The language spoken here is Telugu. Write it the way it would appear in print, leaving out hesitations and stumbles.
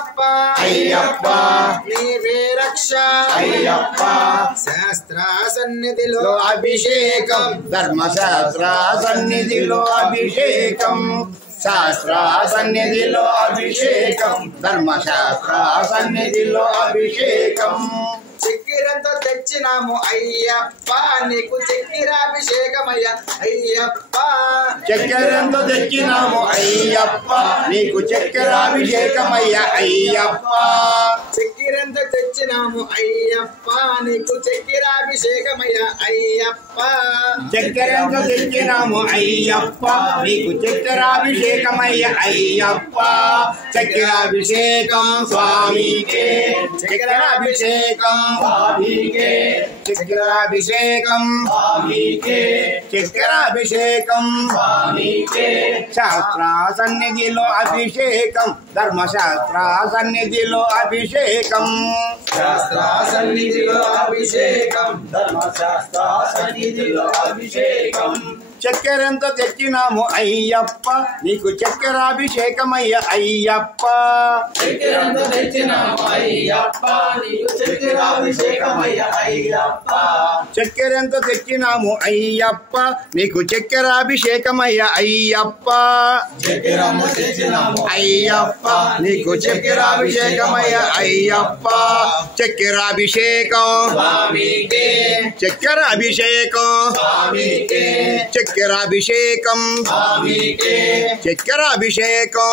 అయ్యప్ప నీవే రక్ష అయ్యప్ప శాస్త్ర సన్నిధిలో అభిషేకం ధర్మశాస్త్ర సన్నిధిలో అభిషేకం శాస్త్ర సన్నిధిలో అభిషేకం ధర్మశాస్త్ర సన్నిధిలో అభిషేకం చక్కెరంతో తెచ్చినాము అయ్యప్ప నీకు చక్కెరాభిషేకమయ్య అయ్యప్ప చక్కెరంతో తెచ్చినాము అయ్యప్ప నీకు చక్కెరాభిషేకమయ్య అయ్యప్ప చక్కెరంతో తెచ్చినాము అయ్యప్ప నీకు చక్కెరాభిషేకమయ్య అయ్యప్ప చక్కెరంతో తెచ్చినాము అయ్యప్ప నీకు చక్కెరాభిషేకమయ్య అయ్యప్ప చక్కెరాభిషేకం స్వామికే చక్కెరాభిషేకం స్వామికే చక్కెరాభిషేకం స్వామికే చక్కెరాభిషేకం స్వామికే శాస్త్ర సన్నిధిలో అభిషేకం ధర్మశాస్త్ర సన్నిధిలో అభిషేకం శాస్త్ర సన్నిధిలో అభిషేకం ధర్మశాస్త్ర సన్నిధిలో అభిషేకం చక్కెరంతో తెచ్చినాము అయ్యప్ప నీకు చక్కెరాభిషేకమయ్య అయ్యప్ప చక్కెరంతో తెచ్చినాము అయ్యప్ప నీకు చక్కెరాభిషేకమయ్య అయ్యప్ప చక్కెరంతో తెచ్చినాము అయ్యప్ప నీకు చక్కెరాభిషేకమయ్య అయ్యప్ప చక్కెరంతో తెచ్చినాము అయ్యప్ప నీకు చక్కెరాభిషేకమయ్య అయ్యప్ప చక్కెరాభిషేకం స్వామికే చక్కెరాభిషేకం స్వామికే చక్కెరాభిషేకం స్వామికే చక్కెరాభిషేకం